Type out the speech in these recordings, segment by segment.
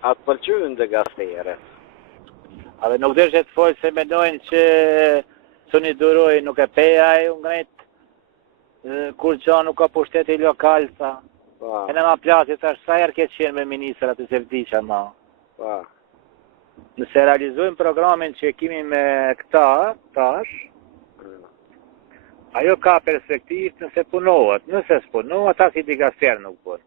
Atë pëlqyën dhe gastere. A dhe nuk deshe të folë se mendojnë që së një duroj nuk e peja e ungrit, kur qa nuk ka pushteti lokal, sa. Pa, E në ma plasi, sa herë ke qenë me ministra të se vdiqa ma. pa. Nëse realizojmë programin që kemi me këta, tash, ajo ka perspektivë nëse punohet. Nëse s'punohet, as i digaster nuk punë.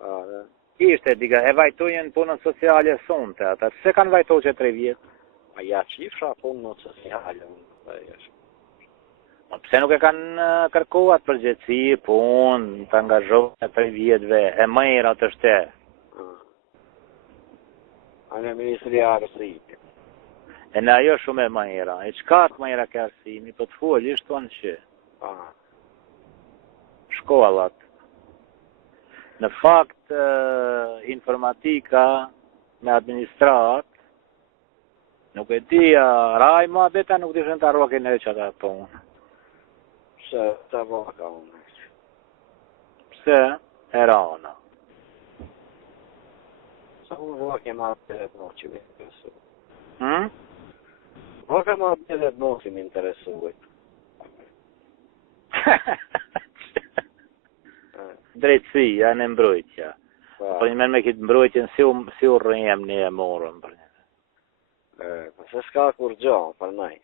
Pa, dhe. Ishte, e vajtojnë punën sociale sonte, ata se kanë vajtoj që 3 vjetë. A ja qifra punë në sociale. Pse nuk e kanë kërkuat përgjithësi, punë, të angazhohet e 3 vjetëve, e mëjra të shte. A në Ministri Arsimi. E në ajo shumë e mëjra. E qka të mëjra ke arsimi, për të folë, ishtë tonë që. Pa. Shkollat. Në fakt, informatika me administrat, nuk e dia, raj ma beta nuk dishën të arrokin e që ata punë. Se të vaka unë. Pse? E rana. Sa unë vaka ma bete më që më interesu. Hmm? Vaka ma bete më që më interesu. Drejtësia në mbrojtja. Pa. Po një mërë me kitë mbrojtjen si u rrëjem një e morën. Se s'ka kur gjo, për nëj.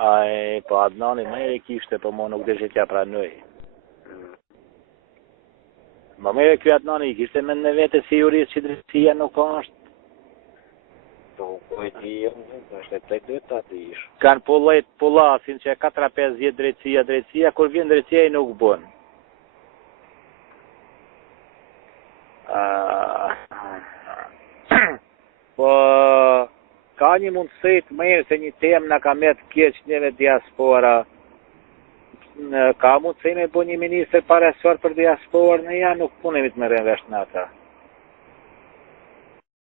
Aj, po Adnani më e kishte, po mo nuk deshe tja pranoj. Më me e kjo Adnani i kishte me në vete si jurisë që drejtësia nuk është. Po, kujti jëmë, është e të dytë ati ishë. Kanë pullasin që 4-5 vjetë drejtësia, kur vjen drejtësia i nuk bënë. Po, ka një mundësi të mirë se një temë në ka me të keq njëve diaspora. Ka mundësi me bo një minister paresor për diaspora, në ja nuk punemi të më rënvesh në ata.